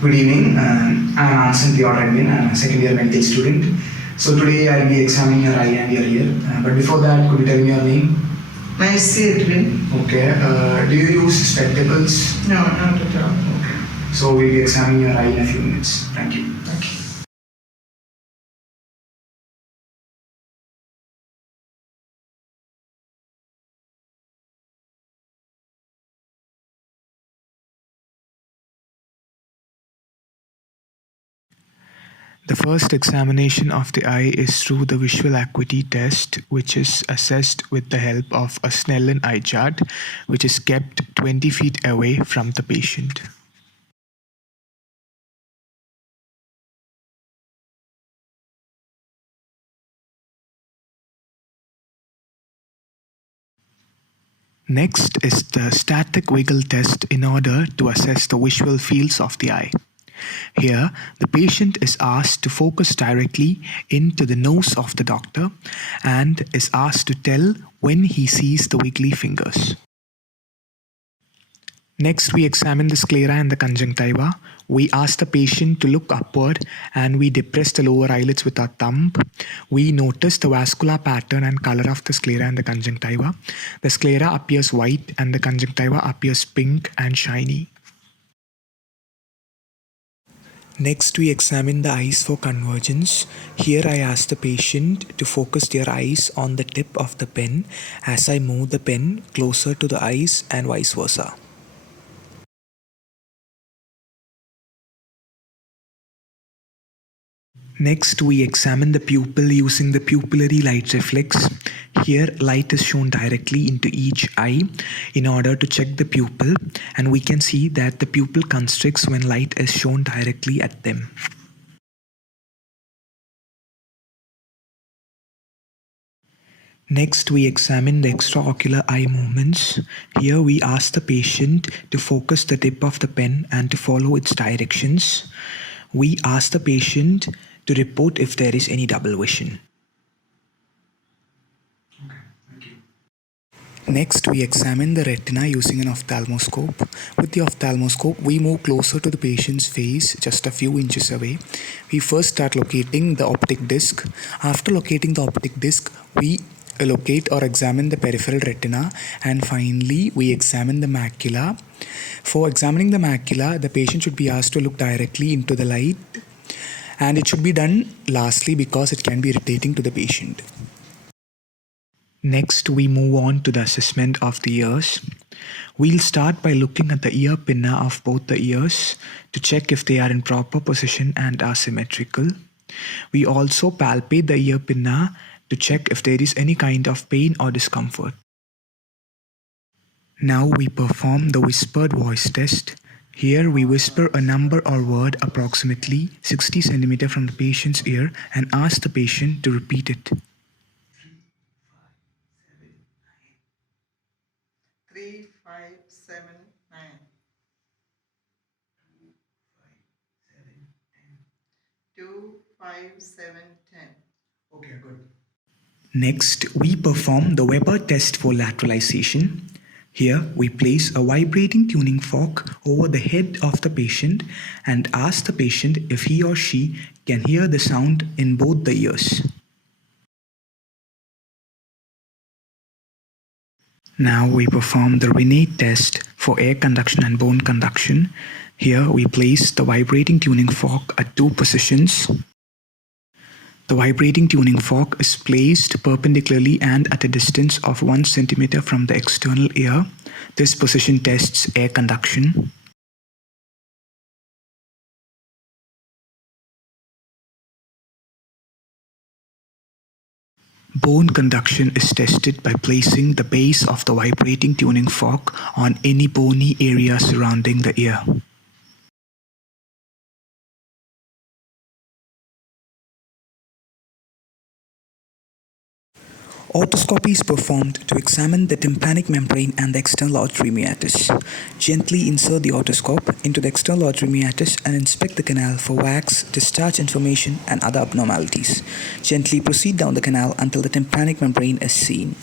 Good evening. I'm Anson, Theodore, Edwin. I'm a second year medical student. So today I'll be examining your eye and your ear. But before that, could you tell me your name? Edwin. Okay. Do you use spectacles? No, not at all. Okay. So we'll be examining your eye in a few minutes. Thank you. Thank you. The first examination of the eye is through the visual acuity test, which is assessed with the help of a Snellen eye chart, which is kept 20 feet away from the patient. Next is the static wiggle test in order to assess the visual fields of the eye. Here, the patient is asked to focus directly into the nose of the doctor and is asked to tell when he sees the wiggly fingers. Next, we examine the sclera and the conjunctiva. We ask the patient to look upward and we depress the lower eyelids with our thumb. We notice the vascular pattern and color of the sclera and the conjunctiva. The sclera appears white and the conjunctiva appears pink and shiny. Next, we examine the eyes for convergence. Here I ask the patient to focus their eyes on the tip of the pen as I move the pen closer to the eyes and vice versa. Next, we examine the pupil using the pupillary light reflex. Here, light is shown directly into each eye in order to check the pupil, and we can see that the pupil constricts when light is shown directly at them. Next, we examine the extraocular eye movements. Here, we ask the patient to focus the tip of the pen and to follow its directions. We ask the patient to report if there is any double vision. Next, we examine the retina using an ophthalmoscope. With the ophthalmoscope, we move closer to the patient's face, just a few inches away. We first start locating the optic disc. After locating the optic disc, we locate or examine the peripheral retina, and finally we examine the macula. For examining the macula, the patient should be asked to look directly into the light, and it should be done lastly because it can be irritating to the patient. Next, we move on to the assessment of the ears. We'll start by looking at the ear pinna of both the ears to check if they are in proper position and are symmetrical. We also palpate the ear pinna to check if there is any kind of pain or discomfort. Now we perform the whispered voice test. Here we whisper a number or word approximately 60 cm from the patient's ear and ask the patient to repeat it. 3, 5, 7, 9. 2, 5, 7, 10. Okay, good. Next, we perform the Weber test for lateralization. Here, we place a vibrating tuning fork over the head of the patient and ask the patient if he or she can hear the sound in both the ears. Now we perform the Rinate test for air conduction and bone conduction. Here, we place the vibrating tuning fork at two positions. The vibrating tuning fork is placed perpendicularly and at a distance of 1 cm from the external ear. This position tests air conduction. Bone conduction is tested by placing the base of the vibrating tuning fork on any bony area surrounding the ear. Otoscopy is performed to examine the tympanic membrane and the external auditory meatus. Gently insert the otoscope into the external auditory meatus and inspect the canal for wax, discharge information, and other abnormalities. Gently proceed down the canal until the tympanic membrane is seen.